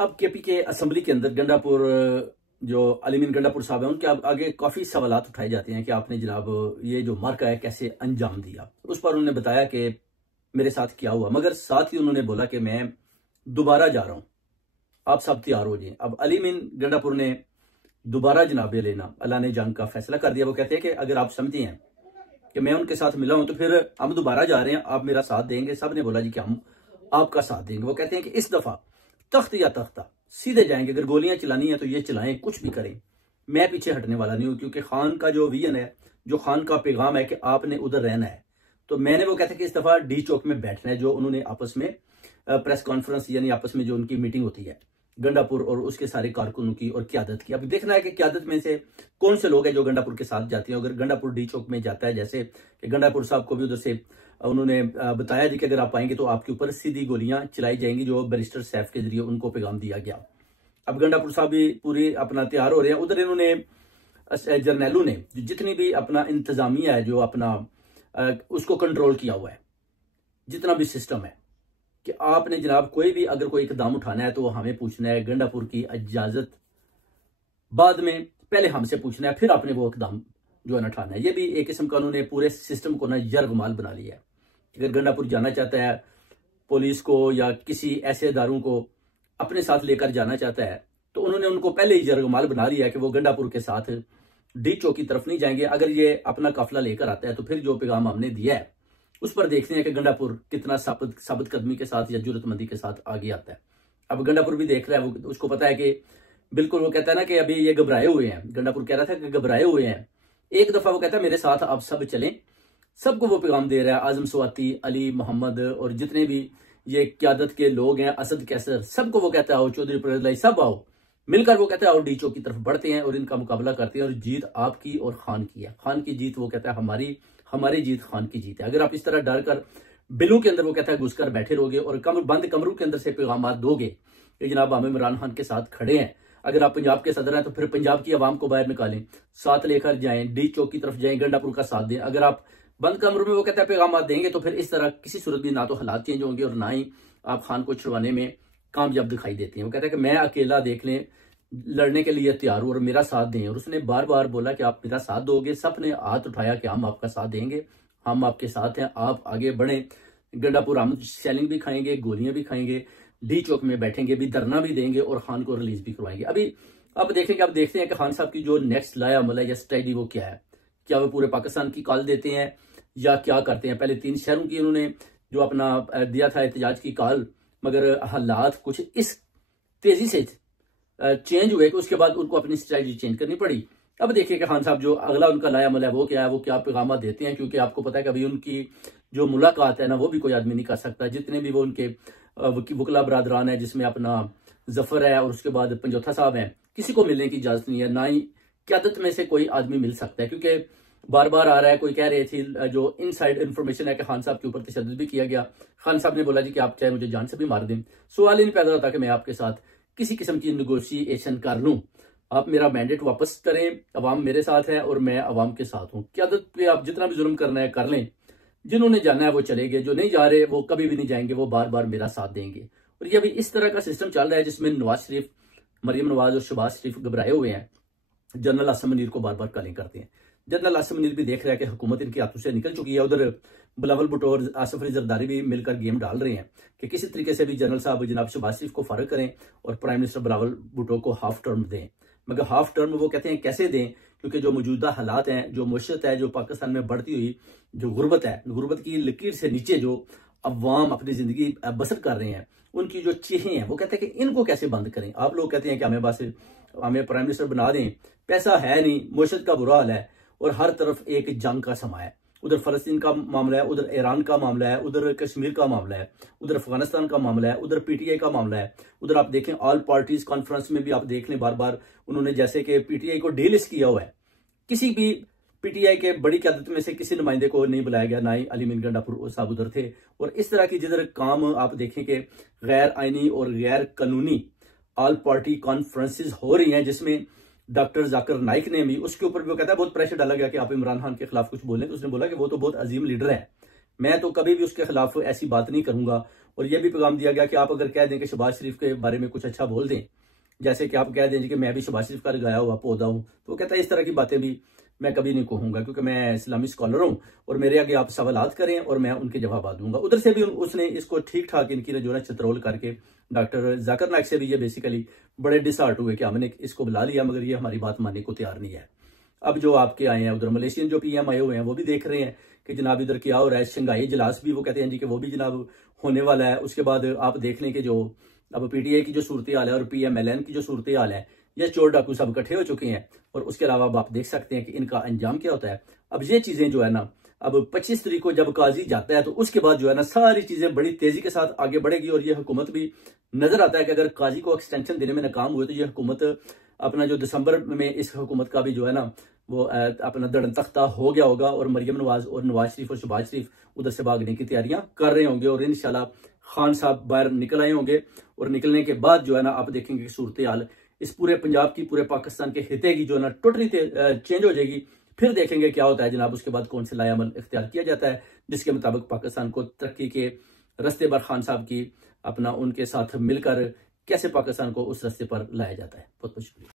अब केपी के असेंबली के अंदर गंडापुर जो अलीमीन गंडापुर साहब हैं उनके आगे काफी सवालात उठाए जाते हैं कि आपने जनाब ये जो मार्का है कैसे अंजाम दिया। उस पर उन्होंने बताया कि मेरे साथ क्या हुआ, मगर साथ ही उन्होंने बोला कि मैं दोबारा जा रहा हूं, आप सब तैयार हो जाए। अब अलीमीन गंडापुर ने दोबारा जनाबे लेना अल्लाह जंग का फैसला कर दिया। वो कहते हैं कि अगर आप समझती हैं कि मैं उनके साथ मिला हूं तो फिर हम दोबारा जा रहे हैं, आप मेरा साथ देंगे। सब ने बोला जी कि हम आपका साथ देंगे। वो कहते हैं कि इस दफा तख्त या तख्ता सीधे जाएंगे, अगर गोलियां चलानी है तो ये चलाएं, कुछ भी करें, मैं पीछे हटने वाला नहीं हूं। क्योंकि खान का जो विजन है, जो खान का पैगाम है कि आपने उधर रहना है, तो मैंने वो कहते हैं कि इस दफा डी चौक में बैठना है। जो उन्होंने आपस में प्रेस कॉन्फ्रेंस यानी आपस में जो उनकी मीटिंग होती है गंडापुर और उसके सारे कारकुनों की और क्यादत की। अब देखना है कि क्यादत में से कौन से लोग हैं जो गंडापुर के साथ जाते हैं। अगर गंडापुर डी चौक में जाता है, जैसे कि गंडापुर साहब को भी उधर से उन्होंने बताया जी कि अगर आप आएंगे तो आपके ऊपर सीधी गोलियां चलाई जाएंगी, जो बैरिस्टर सैफ के जरिए उनको पैगाम दिया गया। अब गंडापुर साहब भी पूरी अपना तैयार हो रहे हैं। उधर इन्होंने जर्नैलों ने जितनी भी अपना इंतजामिया है जो अपना उसको कंट्रोल किया हुआ है, जितना भी सिस्टम है कि आपने जनाब कोई भी अगर कोई इकदाम उठाना है तो हमें पूछना है, गंडापुर की इजाजत बाद में, पहले हमसे पूछना है, फिर आपने वो इकदाम जो है ना उठाना है। ये भी एक किस्म का उन्होंने पूरे सिस्टम को ना यरगमाल बना लिया है। अगर गंडापुर जाना चाहता है, पुलिस को या किसी ऐसे इदारों को अपने साथ लेकर जाना चाहता है, तो उन्होंने उनको पहले ही यरगमाल बना लिया है कि वो गंडापुर के साथ डी चौक की तरफ नहीं जाएंगे। अगर ये अपना काफिला लेकर आता है तो फिर जो पैगाम हमने दिया है उस पर देखते हैं कि गंडापुर कितना साबित कदमी के साथ या जुर्रतमंदी के साथ आगे आता है। अब गंडापुर भी देख रहा है, वो उसको पता है कि बिल्कुल, वो कहता है ना कि अभी ये घबराए हुए हैं। गंडापुर कह रहा था कि घबराए हुए हैं। एक दफा वो कहता है मेरे साथ आप सब चलें, सबको वो पैगाम दे रहा है। आजम स्वाति, अली मोहम्मद और जितने भी ये क्यादत के लोग हैं, असद कैसर, सबको वो कहता है आओ, चौधरी परवेज, सब आओ मिलकर, वो कहता है और डी चौक की तरफ बढ़ते हैं और इनका मुकाबला करते हैं। और जीत आपकी और खान की है। खान की जीत, वो कहता है हमारी जीत, खान की जीत है। अगर आप इस तरह डर कर बिलों के अंदर, वो कहता है घुसकर बैठे रहोगे और बंद कमरों के अंदर से पैगाम दोगे कि जनाब हम इमरान खान के साथ खड़े हैं, अगर आप पंजाब के सदर हैं तो फिर पंजाब की आवाम को बाहर निकालें, साथ लेकर जाएं, डी चौक की तरफ जाएं, गंडापुर का साथ दें। अगर आप बंद कमरों में, वो कहता है पैगाम देंगे, तो फिर इस तरह किसी सूरत में ना तो हालात चेंज होंगे और ना ही आप खान को छुड़वाने में कामयाब दिखाई देते हैं। वो कहता है कि मैं अकेला देख लें, लड़ने के लिए तैयार हूं और मेरा साथ दें। और उसने बार बार बोला कि आप मेरा साथ दोगे। सब ने हाथ उठाया कि हम आपका साथ देंगे, हम आपके साथ हैं, आप आगे बढ़े। गंडापुर हम शेलिंग भी खाएंगे, गोलियां भी खाएंगे, डी चौक में बैठेंगे भी, धरना भी देंगे और खान को रिलीज भी करवाएंगे। अब देखेंगे, अब देखते हैं कि खान साहब की जो नेक्स्ट लाया अमल है या स्ट्रेटजी वो क्या है। क्या वो पूरे पाकिस्तान की कॉल देते हैं या क्या करते हैं। पहले 3 शहरों की उन्होंने जो अपना दिया था एहतजाज की कॉल, मगर हालात कुछ इस तेजी से चेंज हुए कि उसके बाद उनको अपनी स्ट्रेटजी चेंज करनी पड़ी। अब देखिए कि खान साहब जो अगला उनका लाया अमल है वो क्या है, वो क्या पैगाम देते हैं। क्योंकि आपको पता है कि अभी उनकी जो मुलाकात है ना, वो भी कोई आदमी नहीं कर सकता। जितने भी वो उनके वकला बरादरान है, जिसमें अपना जफर है और उसके बाद पंजोथा साहब हैं, किसी को मिलने की इजाजत नहीं है, ना ही क्यादत में से कोई आदमी मिल सकता है। क्योंकि बार बार आ रहा है, कोई कह रहे थे जो इनसाइड इन्फॉर्मेशन है कि खान साहब के ऊपर तशद्दुद भी किया गया। खान साहब ने बोला जी कि आप चाहे मुझे जान से भी मार दें, सवाल ही नहीं पैदा होता कि मैं आपके साथ किसी किस्म की निगोशिएशन कर लूं। आप मेरा मैंडेट वापस करें, अवाम मेरे साथ है और मैं अवाम के साथ हूं। क्यादत पे आप जितना भी जुल्म करना है कर लें, जिन्होंने जाना है वो चले गए, जो नहीं जा रहे वो कभी भी नहीं जाएंगे, वो बार बार मेरा साथ देंगे। और ये अभी इस तरह का सिस्टम चल रहा है जिसमें नवाज शरीफ, मरियम नवाज और शहबाज शरीफ घबराए हुए हैं। जनरल आसिम मुनीर को बार बार कॉलिंग करते हैं। जनरल आसिम मुनीर भी देख रहा है कि हुकूमत इनके हाथों से निकल चुकी है। उधर बिलावल भुट्टो और आसिफ अली जरदारी भी मिलकर गेम डाल रहे हैं कि किसी तरीके से भी जनरल साहब जनाब शहबाज शरीफ को फारग करें और प्राइम मिनिस्टर बिलावल भुट्टो को हाफ टर्म दें। मगर हाफ टर्म वो कहते हैं कैसे दें, क्योंकि जो मौजूदा हालात हैं, जो मुश्किल है, जो पाकिस्तान में बढ़ती हुई जो गुर्बत है, गुर्बत की लकीर से नीचे जो अवाम अपनी जिंदगी बसर कर रहे हैं, उनकी जो चीखें हैं, वो कहते हैं कि इनको कैसे बंद करें। आप लोग कहते हैं कि हमें प्राइम मिनिस्टर बना दें, पैसा है नहीं, मुश्किल का बुरा हाल है और हर तरफ एक जंग का समा है। उधर फलस्तीन का मामला है, उधर ईरान का मामला है, उधर कश्मीर का मामला है, उधर अफगानिस्तान का मामला है, उधर पीटीआई का मामला है। उधर आप देखें ऑल पार्टीज कॉन्फ्रेंस में भी आप देख लें, बार बार उन्होंने जैसे कि पीटीआई को डीलिस्ट किया हुआ है। किसी भी पीटीआई के बड़ी क्यादत में से किसी नुमाइंदे को नहीं बुलाया गया, ना ही अलीमीन गंडापुर साहब उधर थे। और इस तरह की जिधर काम आप देखें कि गैर आईनी और गैर कानूनी ऑल पार्टी कॉन्फ्रेंसेज हो रही हैं, जिसमें डॉक्टर जाकिर नाइक ने भी, उसके ऊपर भी वो कहता है बहुत प्रेशर डाला गया कि आप इमरान खान के खिलाफ कुछ बोलें, तो उसने बोला कि वो तो बहुत अजीम लीडर है, मैं तो कभी भी उसके खिलाफ ऐसी बात नहीं करूंगा और यह भी पैगाम दिया गया कि आप अगर कह दें कि शहबाज शरीफ के बारे में कुछ अच्छा बोल दें, जैसे कि आप कह दें कि मैं भी शहबाज शरीफ का लगाया हुआ पौधा हूं, तो वो कहता है इस तरह की बातें भी मैं कभी नहीं कहूंगा, क्योंकि मैं इस्लामी स्कॉलर हूं और मेरे आगे आप सवालात करें और मैं उनके जवाब दूंगा। उधर से भी उसने इसको ठीक ठाक इनकी जो है चित्रोल करके डॉक्टर जाकिर नाइक से भी ये बेसिकली बड़े डिसहार्ट हुए कि हमने इसको बुला लिया मगर ये हमारी बात मानने को तैयार नहीं है। अब जो आपके आए हैं उधर मलेशियन जो पीएम आए हुए हैं वो भी देख रहे हैं कि जनाब इधर क्या हो रहा है। शंघाई इजलास भी वो कहते हैं जी कि वो भी जनाब होने वाला है। उसके बाद आप देख लें कि जो अब पीटीआई की जो सूरत हाल है और पीएमएलएन की जो सूरत हाल है, ये चोर डाकू सब इकट्ठे हो चुके हैं। और उसके अलावा अब आप देख सकते हैं कि इनका अंजाम क्या होता है। अब ये चीजें जो है ना, अब 25 तारीख को जब काजी जाता है तो उसके बाद जो है ना सारी चीजें बड़ी तेजी के साथ आगे बढ़ेगी। और ये हुकूमत भी नजर आता है कि अगर काजी को एक्सटेंशन देने में नाकाम हुए तो ये हुकूमत अपना जो दिसंबर में इस हुकूमत का भी जो है ना वो अपना दड़न तख्ता हो गया होगा और मरियम नवाज और नवाज शरीफ और शहबाज शरीफ उधर से भागने की तैयारियां कर रहे होंगे और इंशाल्लाह खान साहब बाहर निकल आए होंगे। और निकलने के बाद जो है ना आप देखेंगे कि सूरत हाल इस पूरे पंजाब की, पूरे पाकिस्तान के हिते की जो है ना टोटली चेंज हो जाएगी। फिर देखेंगे क्या होता है जनाब, उसके बाद कौन से लायामल इख्तियार किया जाता है जिसके मुताबिक पाकिस्तान को तरक्की के रस्ते पर खान साहब की अपना उनके साथ मिलकर कैसे पाकिस्तान को उस रस्ते पर लाया जाता है। बहुत बहुत शुक्रिया।